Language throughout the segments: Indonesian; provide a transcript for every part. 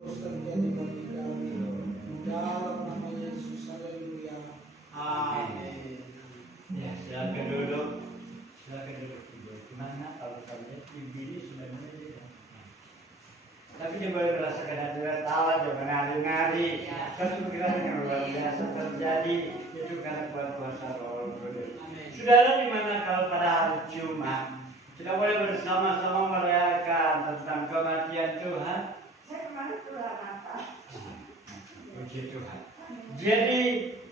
terus terjadi bagi kami. Dalam nama Yesus, haleluya. Amin. Ya, silakan duduk. Silakan duduk. Gimana kalau sampai diri sebenarnya tidak? Tapi dia boleh merasakan hadirat Allah, jangan nari-nari. Satu gerakan yang luar biasa terjadi itu karena kuasa Roh Kudus. Saudara, di mana kalau pada hari Jumat kita boleh bersama-sama merayakan tentang kematian Tuhan? Saya kemarin keluar mata. Puji Tuhan. Jadi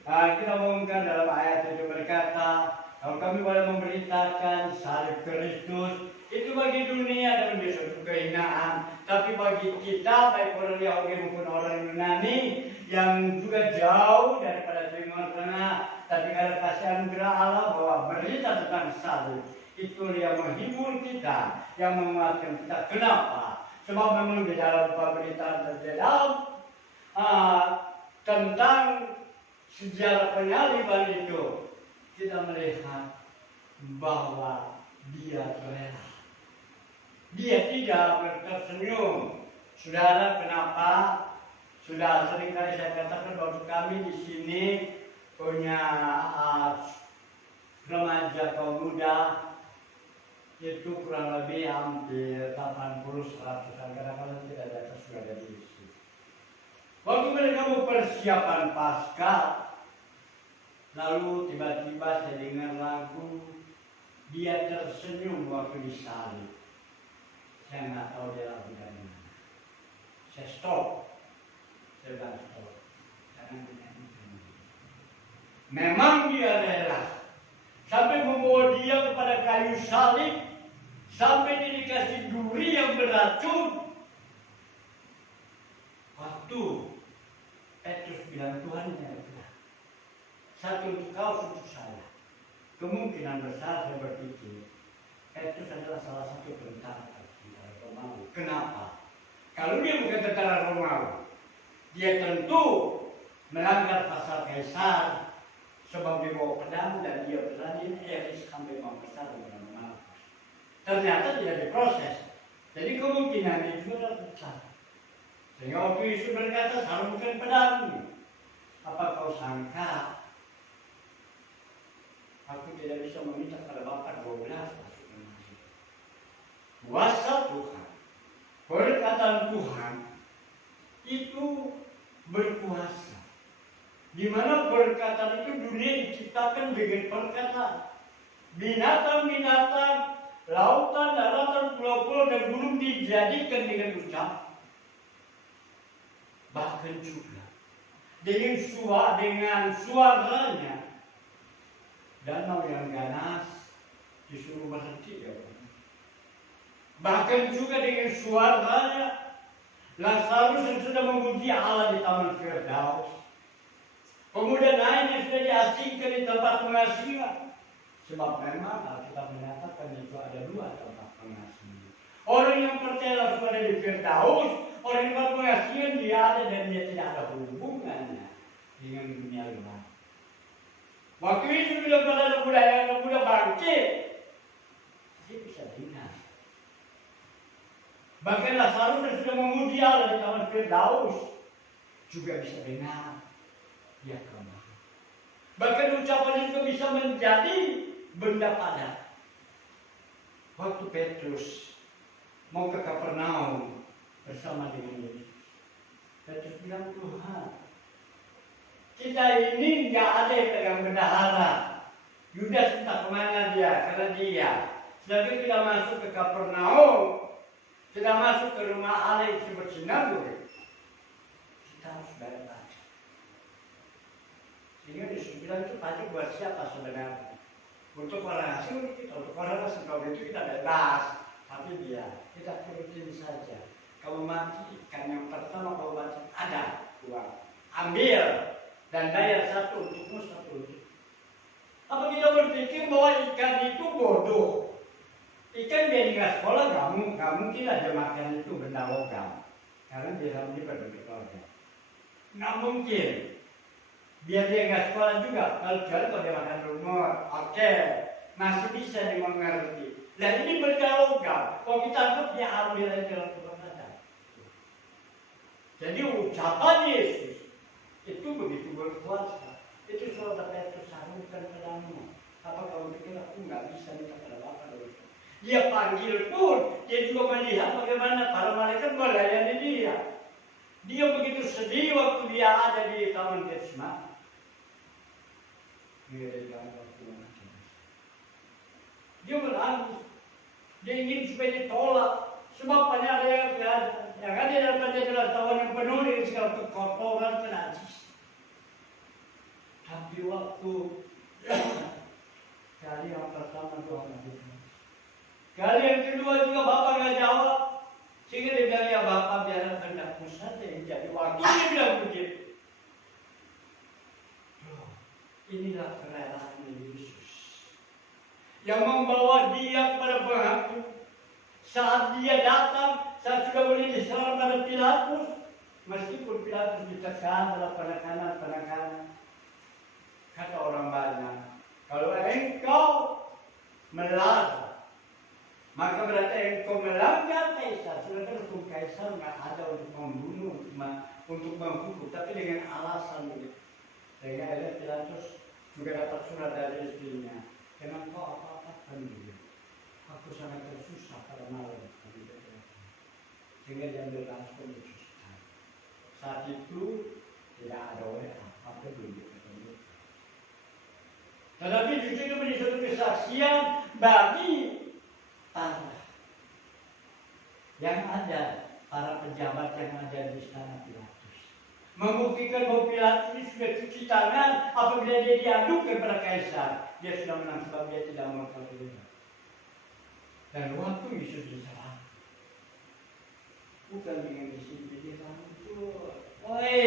kita umumkan dalam ayat itu berkata, kalau kami boleh memberitakan salib Kristus, itu bagi dunia dan menjadi suatu kehinaan. Tapi bagi kita, baik orang Yahudi maupun orang Yunani, yang juga jauh daripada Timur Tengah, tapi karena kasih anugerah Allah bahwa berita tentang salib, itu yang menghibur kita, yang menguatkan kita. Kenapa? Sebab memang di dalam pemberitaan terdalam tentang sejarah penyaliban itu, kita melihat bahwa dia rela. Dia tidak tersenyum. Saudara, kenapa? Sudah sering kali saya katakan bahwa kami di sini punya remaja kaum muda itu kurang lebih hampir 80-100 kadang-kadang tidak ada atas sudah ada diisi. Waktu mereka mau persiapan Paskah, lalu tiba-tiba saya dengar lagu, dia tersenyum waktu disalib. Saya nggak tahu dia lagu dari mana. Saya stop. Saya bilang stop. Jangan dinyanyi. Memang dia rela. Sampai membawa dia kepada kayu salib. Sampai dia dikasih duri yang beracun. Waktu Petrus bilang, Tuhan ya Tuhan, satu untuk kau, satu untuk saya. Kemungkinan besar saya berpikir Petrus adalah salah satu tentara Romawi. Kenapa? Kalau dia bukan tentara Romawi, dia tentu melanggar pasal Kaisar, sebab dia bawa pedang dan dia berani sampai membesar dengan Romawi. Ternyata tidak diproses. Jadi kemungkinan dia juga besar. Sehingga waktu Yesus berkata, sarungkan pedangmu. Apa kau sangka aku tidak bisa meminta pada Bapa 12 masuk masjid? Kuasa Tuhan, perkataan Tuhan itu berkuasa. Di mana perkataan itu dunia diciptakan dengan perkataan. Binatang-binatang, lautan, daratan, pulau-pulau dan gunung dijadikan dengan ucapan. Bahkan juga dengan suaranya, danau yang ganas disuruh berhenti. Bahkan juga dengan suaranya, Lazarus yang sudah memuji Allah di Taman Firdaus, kemudian Nain yang sudah diasingkan di tempat pengasihan. Sebab memang Alkitab menyatakan itu ada 2 tempat pengasihan. Orang yang percaya sudah di Firdaus, orang yang pengasihan dia ada dan dia tidak ada hubungannya dengan dunia luar. Waktu itu bila pada anak muda bangkit, dia bisa dengar. Bahkan Lazarus yang sudah memuji Allah di Taman Firdaus juga bisa dengar. Dia kembali. Bahkan ucapannya juga bisa menjadi benda padat. Waktu Petrus mau ke Kapernaum bersama dengan Yesus, Petrus bilang, Tuhan, kita ini nggak ada yang pegang bendahara. Yudas entah kemana dia, karena dia. Sedangkan kita masuk ke Kapernaum, kita masuk ke rumah Allah yang disebut sinagog, kita harus bayar pajak. Sehingga dibilang itu pajak buat siapa sebenarnya? Untuk orang asing kita, untuk orang asing kalau itu kita bebas. Tapi dia, kita turutin saja. Kamu mati, ikan yang pertama kau baca, ada uang. Ambil dan bayar 1 untukmu, 1 untuk. Apa kita berpikir bahwa ikan itu bodoh? Ikan dia nggak sekolah, nggak mungkin aja makan itu benda logam. Karena dia berbentuk logam. Nggak mungkin. Biar dia nggak sekolah juga. Kalau dia makan lumut, oke, masih bisa dimengerti. Dan ini benda logam. Kalau kita anggap dia ambil aja dalam kebenaran. Jadi ucapan Yesus itu begitu berkuasa. Itu saudara Petrus sarungkan padamu. Apa kamu pikir aku nggak bisa minta pada Bapa dosa? Dia panggil pun, dia juga melihat bagaimana para malaikat melayani dia. Dia begitu sedih waktu dia ada di Taman Getsemani. Dia menangis. Dia ingin supaya ditolak. Sebab banyak ada yang ada dalam perjalanan tahun yang penuh dengan segala kekotoran, kenajis. Tapi waktu kali yang pertama Tuhan matikan. Kali yang kedua juga Bapak nggak jawab. Sehingga dia bilang, ya Bapak biarlah kehendakmu saja yang jadi. Waktu dia bilang begitu. Inilah kerelaan Yesus yang membawa dia kepada penghakam. Saat dia datang, saat sudah boleh diserahkan pada Pilatus, meskipun Pilatus ditekan dalam penekanan, kata orang banyak, kalau engkau melarang, maka berarti engkau melanggar Kaisar. Sedangkan hukum Kaisar nggak ada untuk membunuh, untuk menghukum, tapi dengan alasan begitu. Sehingga akhirnya Pilatus juga dapat surat dari istrinya. Jangan kau apa-apakan juga. Aku sangat tersusah pada malam. Sehingga dia berlangsung kesusahan. Saat itu tidak ada WA, apa dulu ketemu. Tetapi justru itu menjadi satu kesaksian bagi para yang ada, para pejabat yang ada di istana Pilatus. Membuktikan bahwa Pilatus ini sudah cuci tangan apabila dia diaduk kepada Kaisar. Dia sudah menang sebab dia tidak mau terlibat. Dan waktu Yesus diserang, bukan dengan disini dirangkul. Woi,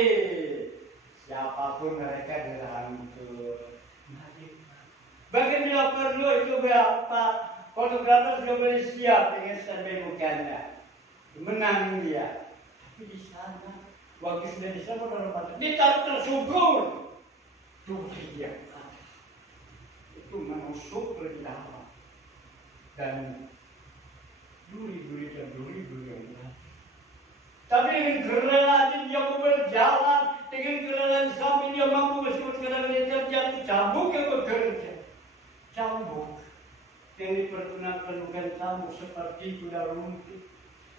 siapapun mereka dirangkul. Bahkan bila perlu itu berapa fotografer sudah boleh siap dengan standby mukanya, menang dia. Tapi di sana, waktu sudah di sana orang patah, ditaruh tersungkur, duri dia itu menusuk ke dalam dan duri yang berat. Tapi dengan kerelaan dia mau berjalan, dengan kerelaan sampai dia mampu meskipun kadang dia terjatuh, cambuk yang bekerja. Cambuk yang dipergunakan bukan cambuk seperti kuda rumput,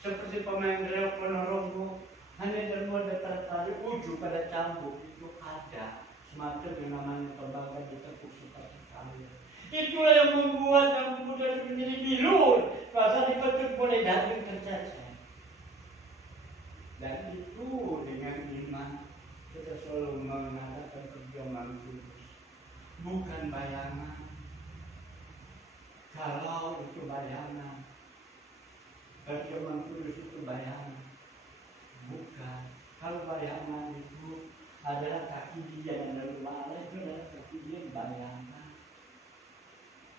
seperti pemain reok peneronggo, hanya terbuat daripada tali ujung pada cambuk itu ada semacam yang namanya tembaga ditekuk seperti tali. Itulah yang membuat yang kemudian menjadi bilur, rasa dipecut boleh daging tercecer. Dan itu dengan iman kita selalu mengadakan perjuangan kudus, bukan bayangan. Kalau itu bayangan, perjuangan kudus itu bayangan, bukan. Kalau bayangan itu adalah kaki dia yang lalu malah itu adalah kaki dia yang bayangan.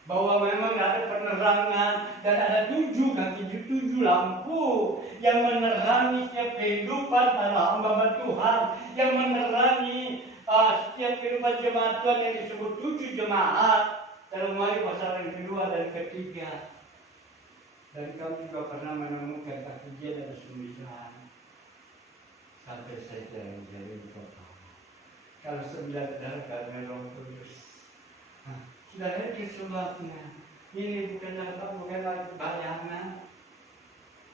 Bahwa memang ada penerangan dan ada 7 kaki, 7 lampu yang menerangi setiap kehidupan para hamba Tuhan, yang menerangi setiap kehidupan jemaat Tuhan yang disebut 7 jemaat dalam Wahyu pasal yang kedua dan ketiga. Dan kami juga pernah menemukan kaki dia dari 9 sampai saja yang jadi pertama. Kalau 9 darah Roh Kudus. Saudara itu sebabnya ini bukanlah bayangan,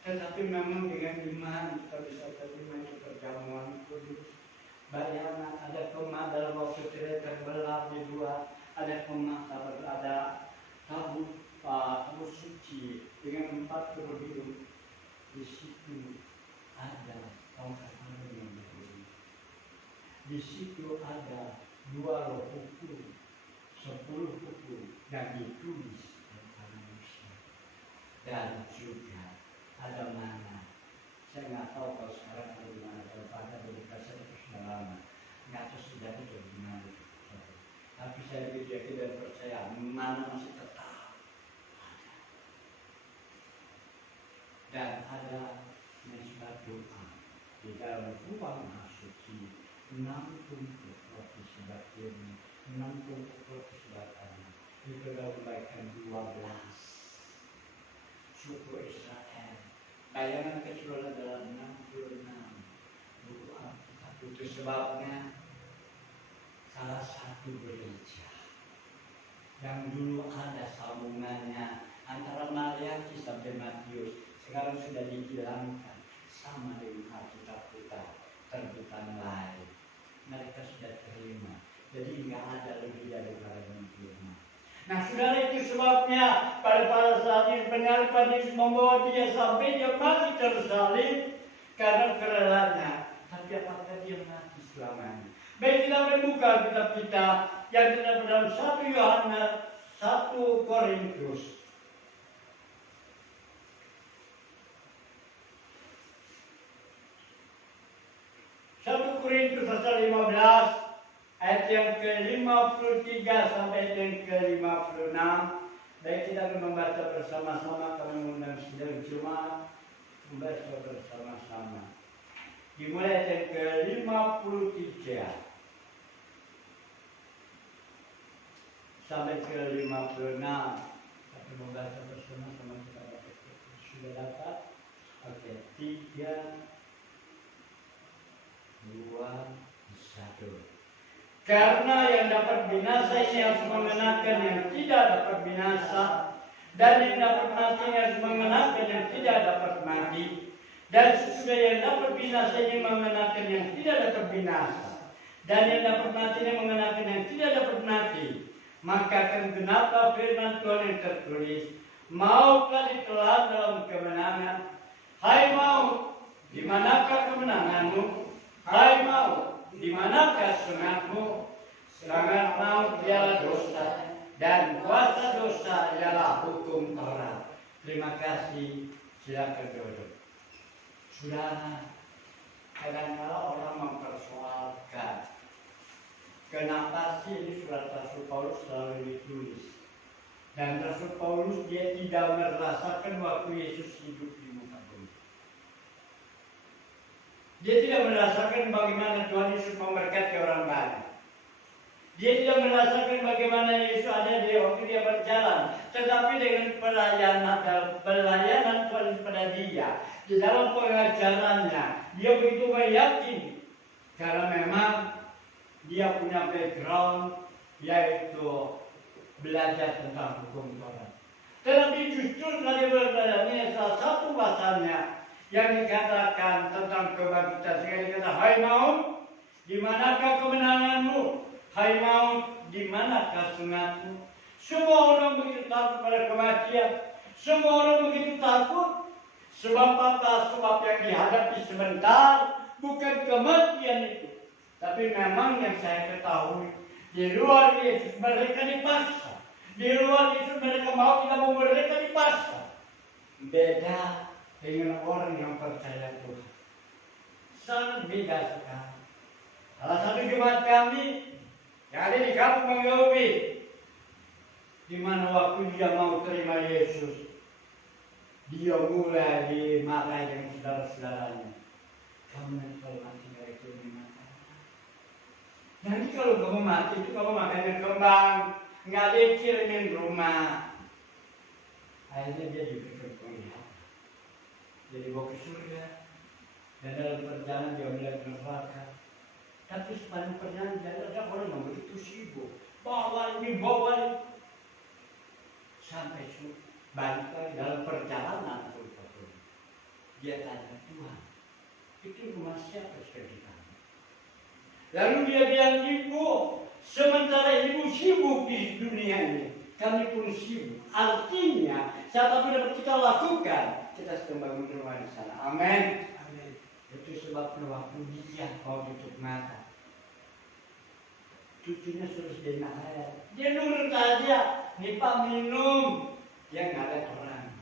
tetapi memang dengan iman kita bisa terima itu perjamuan kudus. Bayangan ada kemah dalam waktu cerai terbelah di dua, ada kemah ada tabut suci dengan 4 hidung. Di situ ada tongkat yang berbunyi. Di situ ada 2 roh hukum, 10 hukum yang ditulis oleh manusia. Dan juga ada mana. Saya nggak tahu kalau sekarang ada di mana. Kalau pada dedikasi itu sudah lama. Nggak tahu sudah itu di mana. Tapi saya lebih yakin dan percaya mana masih tetap ada. Dan ada mesbah doa di dalam ruang suci 6 tumpuk roti sebagainya, 6 tumpuk roti sebagainya. Itu adalah kebaikan 12 suku Israel. Bayangan keseluruhan adalah 66 buku sebabnya salah satu gereja yang dulu ada sambungannya antara Maliaki sampai Matius sekarang sudah dihilangkan sama dengan Alkitab kita terbitan lain. Mereka sudah terima, jadi nggak ada lebih daripada menerima. Nah, saudara, itu sebabnya pada saat ini penyaliban Yesus membawa dia sampai dia masih tersalib karena kerelaannya. Tapi apakah dia mati selamanya? Baik, kita membuka kitab kita yang terdapat dalam 1 Yohanes 1 Korintus. 1 Korintus pasal 15 ayat yang ke-53 sampai yang ke-56. Baik, kita akan membaca bersama-sama. Kami mengundang sidang Jumat membaca bersama-sama. Dimulai ayat yang ke-53 sampai ke-56. Kita membaca bersama-sama. Kita sudah dapat. Oke, 3, 2, 1. Karena yang dapat binasa ini harus mengenakan yang tidak dapat binasa, dan yang dapat mati harus mengenakan yang tidak dapat mati, dan sesudah yang dapat binasa ini mengenakan yang tidak dapat binasa, dan yang dapat mati ini mengenakan yang tidak dapat mati, maka akan genaplah firman Tuhan yang tertulis, mauklah ditelan dalam kemenangan. Hai maut, di manakah kemenanganmu? Hai maut, di manakah sengatmu? Serangan maut ialah dosa, dan kuasa dosa ialah hukum Taurat. Terima kasih, silakan duduk. Saudara, kadang-kadang orang mempersoalkan, kenapa sih ini surat Rasul Paulus selalu ditulis? Dan Rasul Paulus dia tidak merasakan waktu Yesus hidup di muka bumi. Dia tidak merasakan bagaimana Tuhan Yesus memberkati orang banyak. Dia tidak merasakan bagaimana Yesus ada di waktu dia berjalan. Tetapi dengan pelayanan Tuhan pada dia, di dalam pengajarannya, dia begitu meyakini. Karena memang dia punya background, yaitu belajar tentang hukum Taurat. Tetapi justru dari berdalamnya salah satu pasalnya yang dikatakan tentang kebangkitan, sehingga dikata, hai maut, di manakah kemenanganmu? Hai maut, di manakah sunatmu? Semua orang begitu takut pada kematian. Semua orang begitu takut. Sebab apa? Sebab yang dihadapi sebentar bukan kematian itu. Tapi memang yang saya ketahui, di luar Yesus mereka dipaksa. Di luar Yesus mereka mau tidak mau, mereka dipaksa. Beda dengan orang yang percaya Tuhan. Sangat beda sekali. Salah satu jemaat kami yang ada di kampung Manggawi, di mana waktu dia mau terima Yesus, dia mulai dimarahi dengan saudara-saudaranya. Kamu nanti kalau mati nggak itu dimakan. Nanti kalau kamu mati itu kamu makannya kembang, nggak ada kirimin rumah. Akhirnya dia diberikan penglihatan. Dia dibawa ke surga, dan dalam perjalanan dia melihat neraka. Tapi sepanjang perjalanan ada orang yang begitu sibuk, bawa ini, bawa ini, sampai balik lagi dalam perjalanan dia tanya, Tuhan, itu rumah siapa sekitar? Lalu dia bilang, ibu, sementara ibu sibuk di dunia ini, kami pun sibuk. Artinya, siapa pun dapat kita lakukan, kita sedang bangun rumah di sana. Amin. Itu sebabnya waktu dia mau tutup mata, cucunya suruh dia air, dia nurut aja, nih Pak minum, dia nggak ada orang.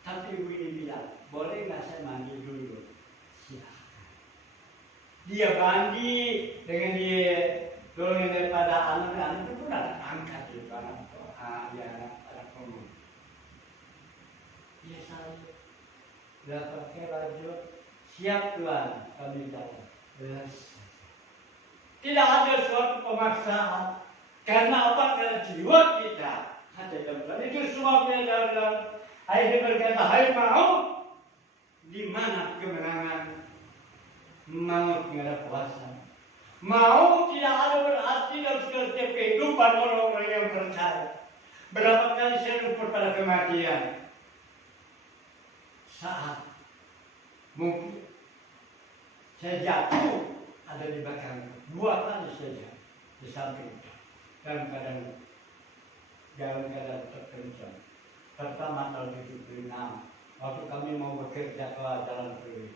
Tapi ibu ini bilang, boleh nggak saya mandi dulu? Silakan. Dia mandi dengan dia tolong daripada anak-anak itu pun ada angkat di anak pemuda. Dia selalu dia pakai baju. Siap Tuhan, kami datang. Tidak ada suatu pemaksaan. Karena apa? Karena jiwa kita ada dalam Tuhan. Itu sebabnya dalam ayat berkata, hai maut, di mana kemenangan? Maut tidak ada kuasa. Mau tidak ada berarti dalam setiap kehidupan orang-orang yang percaya. Berapa kali saya luput pada kematian? Saat mungkin saya jatuh ada di belakang 2 kali saja di samping dalam keadaan terkencang. Pertama tahun 76 waktu kami mau bekerja ke jalan Priwe.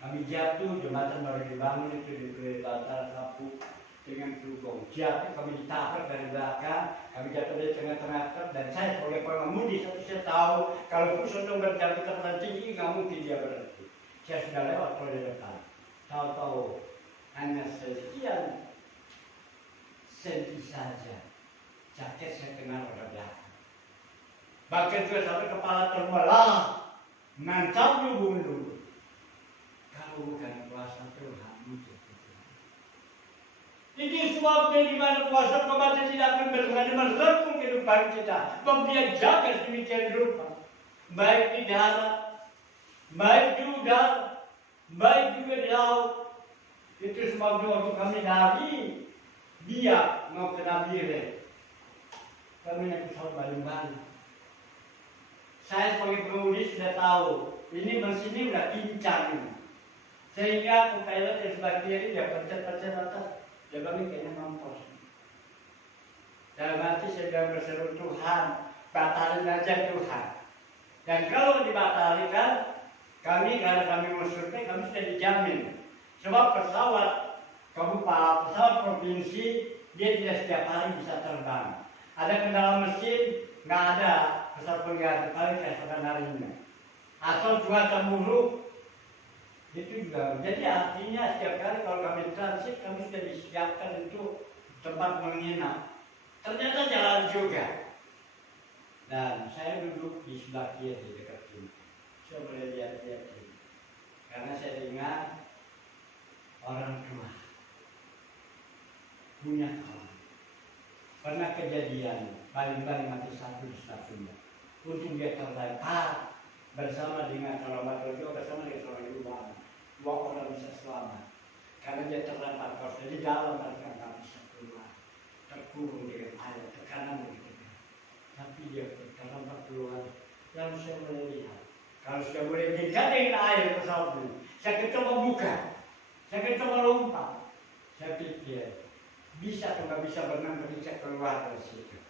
Kami jatuh, jembatan baru dibangun itu di Priwe Batar Kapu dengan gelugong. Jatuh, kami ditabrak dari belakang, kami jatuh di tengah-tengah truk, dan saya sebagai pengemudi saya tahu kalau bus untuk berjalan kecepatan tinggi nggak mungkin dia berhenti. Saya sudah lewat oleh depan. Tahu-tahu hanya sekian senti saja jaket saya kena roda belakang. Bahkan juga sampai kepala terbelah, nancap mundur. Kalau bukan kuasa Tuhan mungkin. Itu sebabnya di mana kuasa kematian tidak akan berani menerkung kehidupan kita. Dia jaga sedemikian rupa, baik di darat, baik di udara, baik juga di laut. Itu sebabnya waktu kami dari Biak mau ke Nabire, kami naik pesawat baling-baling. Saya sebagai pengemudi sudah tahu, ini mesin ini udah pincang. Sehingga pilot yang sebelah kiri dia pencet-pencet atas, dia bagi kayaknya mampus. Dalam hati saya bilang berseru, Tuhan, batalin aja Tuhan. Dan kalau dibatalkan, karena kami mau survei, kami sudah dijamin. Sebab pesawat provinsi, dia tidak setiap hari bisa terbang. Ada kendala mesin, nggak ada pesawat pengganti kali keesokan harinya. Atau cuaca buruk, itu juga. Jadi artinya setiap kali kalau kami transit, kami sudah disiapkan untuk tempat menginap. Ternyata jalan juga. Dan saya duduk di sebelah kiri dekat sini. Saya boleh lihat-lihat ini. Karena saya ingat orang tua punya kawan. Pernah kejadian baling-baling mati satu di stasiunnya. Untung dia terlempar bersama dengan kerabat juga bersama dengan seorang ibu bapak. 2 orang bisa selamat karena dia terlempar kursi di dalam dan nggak bisa keluar, terkurung dengan air tekanan begitu. Tapi dia terlempar keluar. Lalu saya melihat kalau sudah boleh dekat dengan air pesawat ini, saya coba buka, saya coba lompat. Saya pikir bisa atau nggak bisa berenang, bisa keluar dari situ.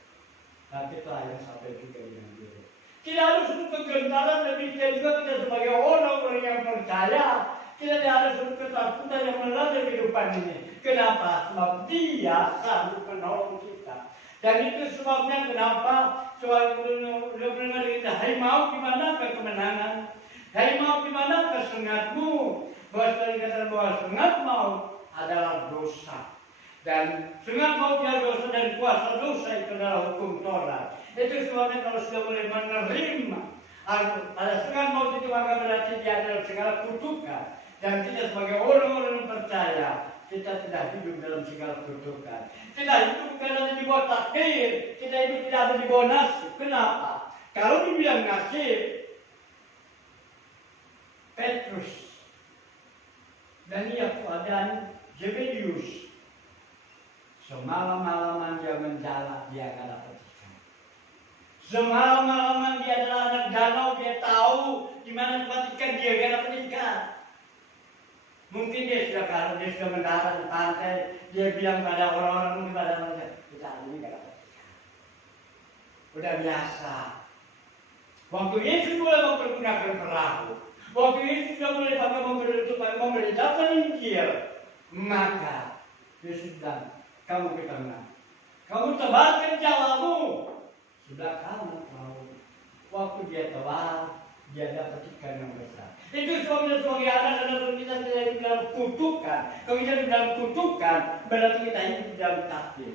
Tapi itu akhirnya sampai juga dengan diri. Tidak harus untuk kegentaran, demikian juga kita sebagai orang yang percaya. Tidak ada suatu ketakutan yang melanda kehidupan ini. Kenapa? Sebab Dia sanggup menolong kita. Dan itu sebabnya kenapa soal benar kita, hai mau di manakah kemenangan? Hai mau di manakah sengatmu? Bahwa sekali kata bahwa sengat mau adalah dosa. Dan sengat mau dia dosa dan kuasa dosa itu adalah hukum Taurat. Itu sebabnya kalau sudah boleh menerima ada sengat mau itu maka berarti dia adalah segala kutukan. Dan kita sebagai orang-orang yang percaya, kita tidak hidup dalam segala kutukan. Kita hidup bukan ada di bawah takdir, kita hidup tidak ada di bawah nasib. Kenapa? Kalau dibilang nasib, Petrus dan Zebedius, semalam-malaman dia menjala, dia akan dapat ikan. Semalam-malaman dia adalah anak danau, dia tahu di mana tempat ikan, dia akan dapat ikan. Mungkin dia sudah kalau dia sudah mendarat di pantai, dia bilang pada orang-orang mungkin pada orang kita ini gak dapat ikan. Udah biasa. Waktu Yesus mulai mempergunakan perahu, waktu Yesus sudah mulai pakai memberitakan Injil, maka Yesus bilang, kamu ke tengah, kamu tebarkan jalamu sebelah kanan perahu. Waktu dia tebar, dia dapat ikan yang besar. Itu sebabnya sebagai anak-anak kita tidak hidup dalam kutukan. Kalau kita hidup dalam kutukan, berarti kita hidup dalam takdir.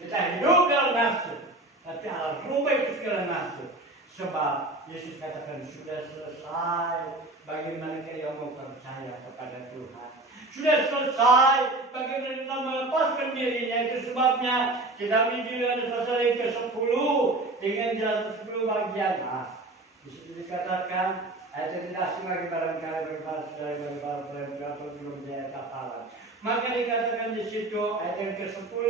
Kita hidup dalam nasib, tapi Allah rubah itu segala nasib. Sebab Yesus katakan sudah selesai bagi mereka yang mau percaya kepada Tuhan. Sudah selesai bagi mereka yang melepaskan dirinya. Itu sebabnya kita Injil ada pasal yang ke-10 dengan jelas 10 bagian. Di situ dikatakan ayat yang tidak asing lagi barangkali bagi para saudara, bagi para pelayan atau belum jaya kapalan. Maka dikatakan di situ ayat yang ke-10,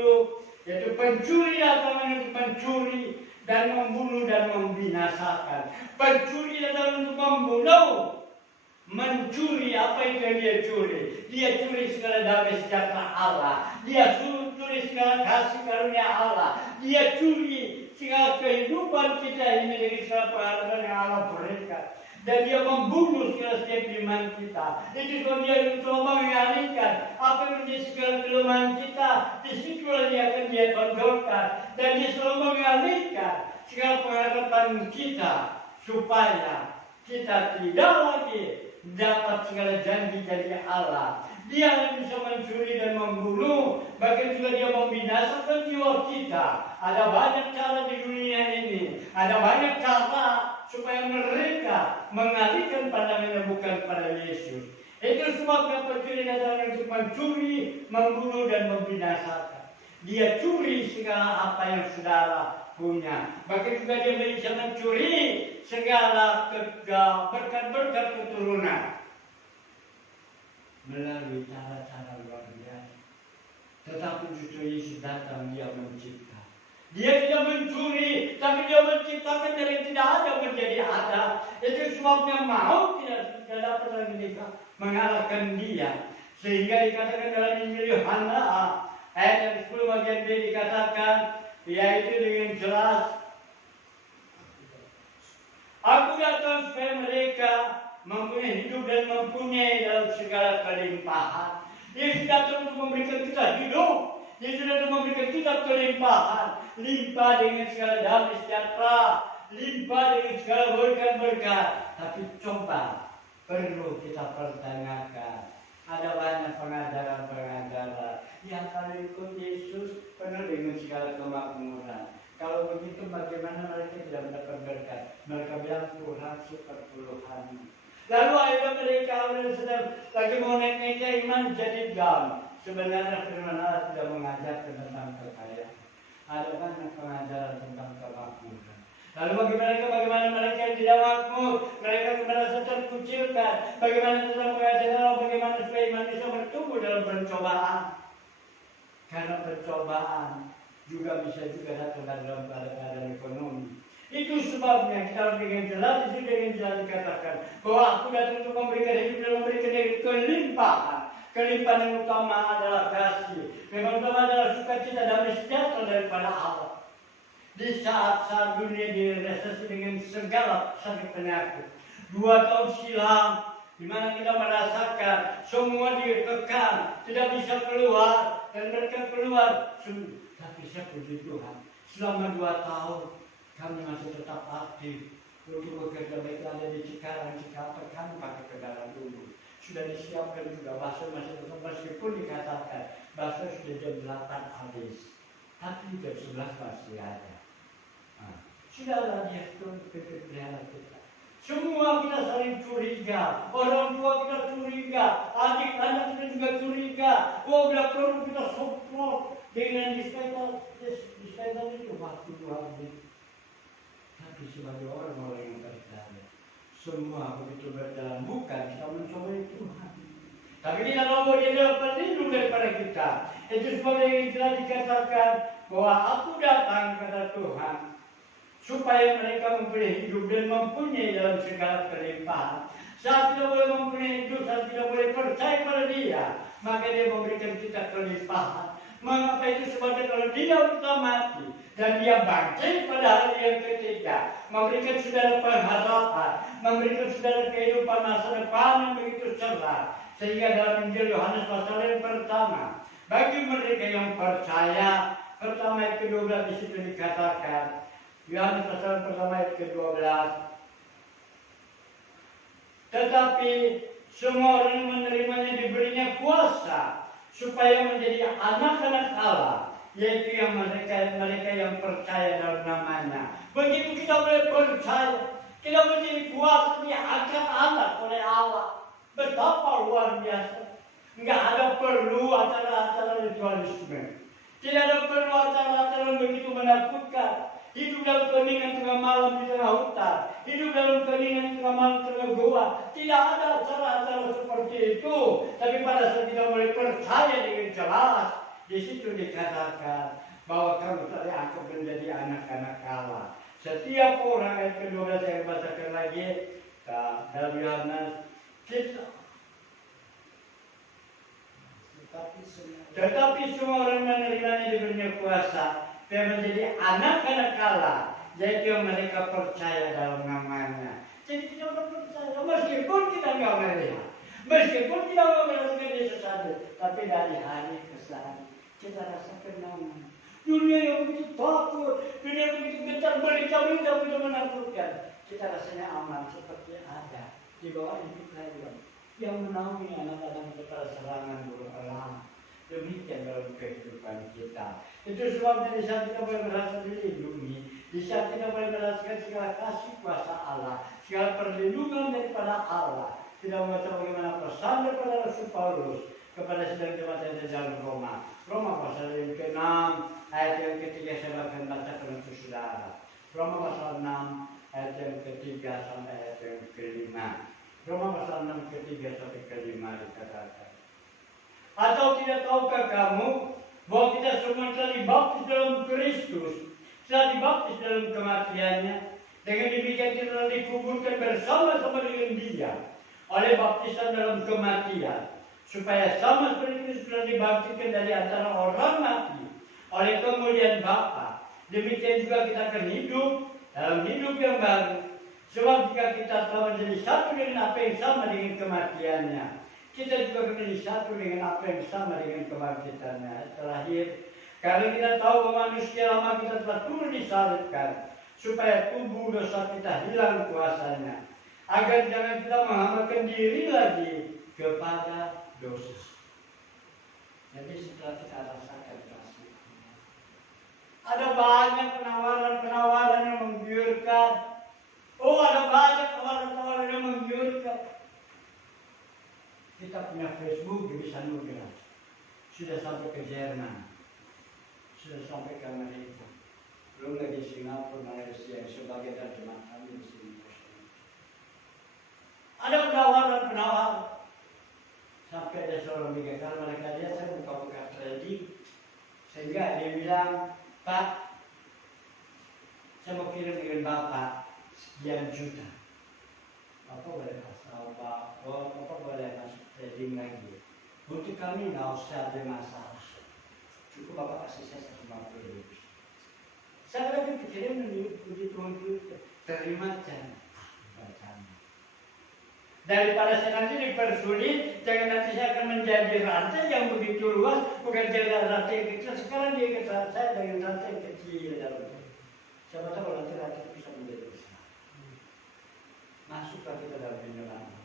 yaitu pencuri datang untuk mencuri dan membunuh dan membinasakan. Pencuri datang untuk membunuh, mencuri apa itu yang dia curi? Dia curi segala damai sejahtera Allah. Dia curi segala kasih karunia Allah. Dia curi segala kehidupan kita ini dari segala pengalaman yang Allah berikan. Dan dia membunuh segala setiap iman kita. Itu sebab dia mencoba mengalihkan apa yang menjadi segala kelemahan kita. Disitulah dia akan dia tonjolkan. Dan dia selalu mengalihkan segala pengharapan kita supaya kita tidak lagi dapat segala janji-janji Allah. Dia yang bisa mencuri dan membunuh, bahkan juga dia membinasakan jiwa kita. Ada banyak cara di dunia ini, ada banyak cara supaya mereka mengalihkan pandangannya bukan pada Yesus. Itu sebabnya pencuri datang untuk mencuri, membunuh dan membinasakan. Dia curi segala apa yang saudara punya. Bahkan juga dia bisa mencuri segala berkat-berkat keturunan melalui cara-cara luar biasa. Tetapi justru Yesus datang, dia mencipta. Dia tidak mencuri, tapi dia menciptakan dari tidak ada menjadi ada. Itu sebabnya mau tidak dapat lagi mengalahkan dia. Sehingga dikatakan dalam Injil Yohanes ayat yang 10 bagian B dikatakan, yaitu dengan jelas, aku datang supaya mereka mempunyai hidup dan mempunyai dalam segala kelimpahan. Yesus datang untuk memberikan kita hidup. Yesus datang memberikan kita kelimpahan. Limpah dengan segala damai sejahtera. Limpah dengan segala berkat-berkat. Tapi coba perlu kita pertanyakan. Ada banyak pengajaran-pengajaran yang kalau ikut Yesus penuh dengan segala kemakmuran. Kalau begitu bagaimana mereka tidak mendapat berkat? Mereka bilang Tuhan super puluhan. Lalu akhirnya mereka sedang lagi mau naik iman jadi down. Sebenarnya firman Allah tidak mengajar tentang kekayaan. Ada banyak pengajaran tentang kemakmuran. Lalu bagaimana mereka yang tidak makmur, mereka merasa terkucilkan. Bagaimana tentang pengajaran Allah, bagaimana supaya iman bisa bertumbuh dalam pencobaan. Karena pencobaan juga bisa datang dalam keadaan ekonomi. Itu sebabnya kita dengan jelas dikatakan bahwa aku datang untuk memberikan hidup dan memberikan kelimpahan. Kelimpahan yang utama adalah kasih. Yang utama adalah sukacita dan sejahtera daripada Allah. Di saat dunia diresesi dengan segala sakit penyakit. 2 tahun silam, di mana kita merasakan semua dikekang, tidak bisa keluar dan mereka keluar. Tapi saya puji Tuhan, selama 2 tahun kami masih tetap aktif untuk bekerja, baik ada di Cikarang, Cikampek, kami pakai kendaraan dulu. Sudah disiapkan juga bakso masih tetap, meskipun dikatakan bakso sudah jam 8 habis, tapi jam 11 masih ada. Sudahlah dia pelihara kita. Semua kita saling curiga, orang tua kita curiga, adik-adik kita juga curiga. Oh, bila perlu kita support dengan dispenser itu waktu 2 hari. Tapi sebagai orang yang percaya, semua begitu berjalan bukan kita mencobai Tuhan. Tapi tidak tahu dia adalah pelindung daripada kita. Itu sebabnya yang telah dikatakan bahwa aku datang kata Tuhan supaya mereka mempunyai hidup dan mempunyai dalam segala kelimpahan. Saat tidak boleh mempunyai hidup, saat tidak boleh percaya pada Dia, maka Dia memberikan kita kelimpahan. Mengapa itu? Sebabnya kalau Dia sudah mati dan Dia bangkit pada hari yang ketiga, memberikan saudara pengharapan, memberikan saudara kehidupan masa depan yang begitu cerah. Sehingga dalam Injil Yohanes pasal yang pertama, bagi mereka yang percaya, pertama ayat ke-12 di situ dikatakan, Yohanes pasal pertama ayat ke-12, tetapi semua orang yang menerimanya diberinya kuasa supaya menjadi anak-anak Allah, yaitu yang mereka yang percaya dalam namanya. Begitu kita boleh percaya, kita menjadi kuasa diangkat anak oleh Allah. Betapa luar biasa. Enggak ada perlu acara-acara ritualisme. Tidak ada perlu acara-acara begitu menakutkan. Hidup dalam keheningan tengah malam di tengah hutan. Hidup dalam keheningan tengah malam di tengah goa. Tidak ada acara-acara seperti itu. Tapi pada saat kita mulai percaya dengan jelas, di situ dikatakan bahwa kamu telah diangkat menjadi anak-anak Allah. Setiap orang, ayat ke-12 saya bacakan lagi dalam Yohanes, tetapi semua orang menerimanya diberinya kuasa dan menjadi anak-anak Allah, yaitu mereka percaya dalam namanya. Jadi kita percaya meskipun kita nggak melihat, meskipun kita nggak merasakan Yesus ada, tapi dari hari ke hari kita rasakan namanya. Dunia yang begitu takut, dunia yang begitu gentar, berita-berita begitu menakutkan, kita rasanya aman seperti ada di bawah hidup kalian yang menaungi anak-anak kepada serangan burung elang. Demikian dalam kehidupan kita. Itu sebabnya di saat kita boleh merasa dilindungi, di saat kita boleh merasakan segala kasih kuasa Allah, segala perlindungan daripada Allah. Kita membaca bagaimana pesan daripada Rasul Paulus kepada sedang jemaat yang di dalam Roma. Roma pasal yang ke-6 ayat yang ketiga saya akan bacakan untuk saudara. Roma pasal 6 ayat yang ketiga sampai ayat yang kelima. Roma pasal 6 ketiga sampai kelima dikatakan. Atau tidak tahukah kamu bahwa kita semua telah dibaptis dalam Kristus, telah dibaptis dalam kematiannya, dengan demikian kita telah dikuburkan bersama-sama dengan Dia oleh baptisan dalam kematian, supaya sama seperti Kristus telah dibangkitkan dari antara orang mati oleh kemuliaan Bapa, demikian juga kita akan hidup dalam hidup yang baru. Sebab jika kita telah menjadi satu dengan apa yang sama dengan kematiannya, kita juga menjadi satu dengan apa yang sama dengan kebangkitannya. Terakhir, karena kita tahu bahwa manusia lama kita telah turun disalibkan, supaya tubuh dosa kita hilang kuasanya, agar jangan kita menghambakan diri lagi kepada dosa. Jadi setelah kita rasakan kasih, ada banyak penawaran-penawaran yang menggiurkan. Oh, ada banyak tawaran-tawaran yang menggiurkan. Kita punya Facebook di Sanudra, sudah sampai ke Jerman, sudah sampai ke Amerika, belum lagi Singapura, Malaysia, sebagai terjemahan kami di sini. Ada penawaran, sampai ada seorang kalau mereka lihat saya buka-buka trading, sehingga dia bilang, Pak, saya mau kirim dengan Bapak sekian juta. Apa boleh pasal Pak? Apa boleh masuk trading lagi? Untuk kami nggak usah ada masalah. Cukup Bapak kasih saya 150.000. Saya lagi pikirin begitu terima jangan. Daripada saya nanti dipersulit, jangan nanti saya akan menjadi rantai yang begitu luas, bukan jadi rantai yang kecil. Sekarang dia kata saya dengan rantai yang kecil dalam. Siapa tahu nanti rantai bisa menjadi besar. Masuklah kita dalam dunia lama.